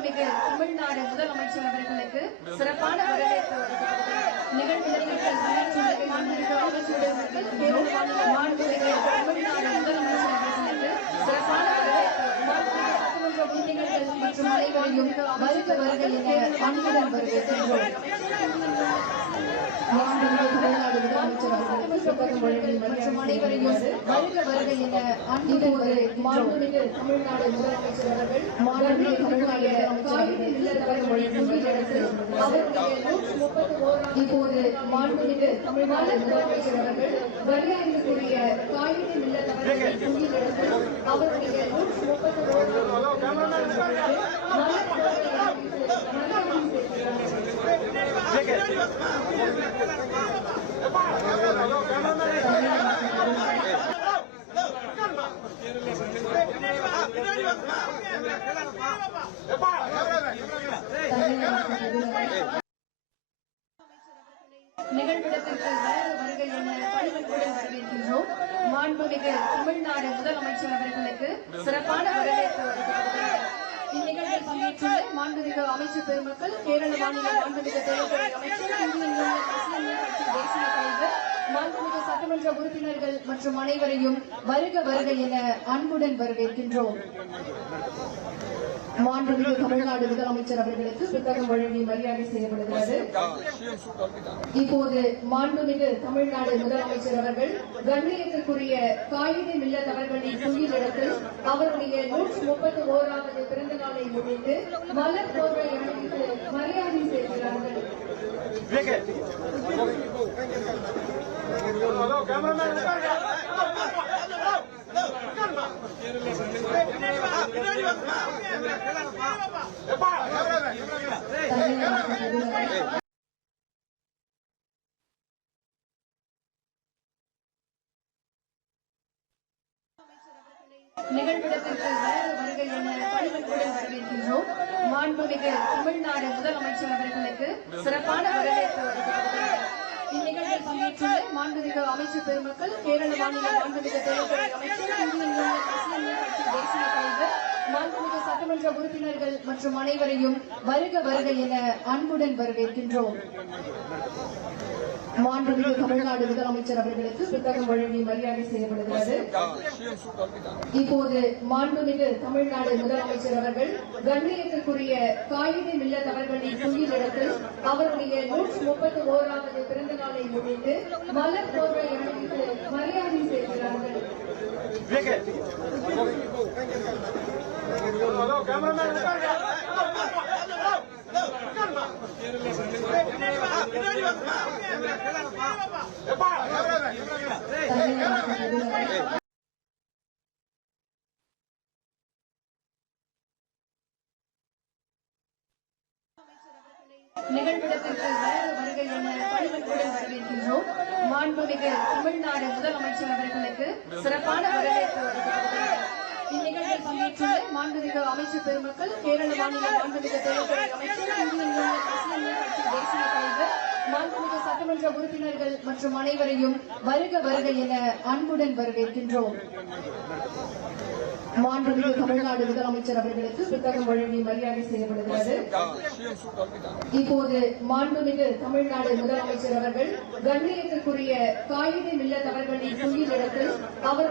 மாண்புமிகு தமிழ்நாடு முதலமைச்சர் அவர்களுக்கு சிறப்பான வரவேற்பு நிகழ்ச்சிகள் மாண்புமிகு அமைச்சர்கள் மாண்புமிகு தமிழ்நாடு முதலமைச்சர் அவர்களுக்கு சிறப்பான வரவேற்பு மாண்புமிகு சட்டமன்ற உறுப்பினர்கள் மற்றும் அனைவரையும் வருக வருக என அன்புடன் வரவேற்கின்றோம். மாண்புமிகு தமிழ்நாடு முதலமைச்சர் மற்றும் அனைவரையும் வருக வருக என அன்புடன் மாண்புமிகு தமிழ்நாடு முதலமைச்சர் அவர்கள் மாண்புமிகு தமிழ்நாடு இப்போது மாண்புமிகு தமிழ்நாடு முதலமைச்சர் அவர்கள் வரியாரிக்குரிய காய்கறி இல்லத்தவர்களை துண்டிலெடுத்து அவருடைய 131 நிகழ்விடத்திற்கு வருகை என பணிவன்புடன் வரவேற்கின்றோம். மாண்புமிகு தமிழ்நாடு முதலமைச்சர் அவர்களுக்கு சிறப்பான வரவேற்பு இந்நிகழ்வில் பங்கேற்றுள்ள மாண்புமிகு அமைச்சர் பெருமக்கள், கேரள மாநில மாண்புமிகு தொழில்துறை அமைச்சர், தேசிய தலைவர், மாண்புமிகு சட்டமன்ற உறுப்பினர்கள் மற்றும் அனைவரையும் வருக வருக என அன்புடன் வரவேற்கின்றோம். மாண்புமிகு தமிழ்நாடு முதலமைச்சர் அவர்களுக்கு புத்தகம் வழங்கி மரியாதை செய்யப்படுகிறது. இப்போது மாண்புமிகு தமிழ்நாடு முதலமைச்சர் அவர்கள் கண்ணியத்திற்குரிய காகித மில்லத் அவர்களின் துயிலிடத்தில் அவருடைய 131வது பிறந்த நாளை முன்னிட்டு மலர் போர்வை அணிவித்து மரியாதை செய்கிறார்கள். நிகழ்விடத்திற்கு வருகை என பணிவன்புடன் வரவேற்கின்றோம். மாண்புமிகு தமிழ்நாடு முதலமைச்சர் அவர்களுக்கு சிறப்பான வரவேற்பு இந்நிகழ்வில் பங்கேற்றுள்ள மாண்புமிகு அமைச்சர் பெருமக்கள், கேரள மாநில மாண்புமிகு தொழில்துறை அமைச்சர், தேசிய தலைவர், மாண்புமிகு சட்டமன்ற உறுப்பினர்கள் மற்றும் அனைவரையும் வருக வருக என அன்புடன் வரவேற்கின்றோம். மாண்புமிகு தமிழ்நாடு முதலமைச்சர் அவர்களுக்கு புத்தகம் வழங்கி மரியாதை செய்யப்படுகிறது. இப்போது மாண்புமிகு தமிழ்நாடு முதலமைச்சர் அவர்கள் கண்ணியத்திற்குரிய காகித மில்லத் அவர்களின் துயிலிடத்தில் அவருடைய 131வது பிறந்த நாளை முன்னிட்டு மலர் போர்வை அணிவித்து மரியாதை செய்கிறார்கள். நிகழ்விடத்திற்கு வருகை என பணிவன்புடன் வரவேற்கின்றோம். மாண்புமிகு தமிழ்நாடு முதலமைச்சர் அவர்களுக்கு சிறப்பான வரவேற்பு இந்நிகழ்வில் பங்கேற்றுள்ள மாண்புமிகு அமைச்சர் பெருமக்கள், கேரள மாநில மாண்புமிகு தொழில்துறை அமைச்சர், தேசிய தலைவர், மாண்புமிகு சட்டமன்ற உறுப்பினர்கள் மற்றும் அனைவரையும் வருக வருக என அன்புடன் வரவேற்கின்றோம். மாண்புமிகு தமிழ்நாடு முதலமைச்சர் அவர்களுக்கு புத்தகம் வழங்கி மரியாதை செய்யப்படுகிறது. இப்போது மாண்புமிகு தமிழ்நாடு முதலமைச்சர் அவர்கள் கண்ணியத்திற்குரிய காகித மில்லத் அவர்களின் துயிலிடத்தில் அவர்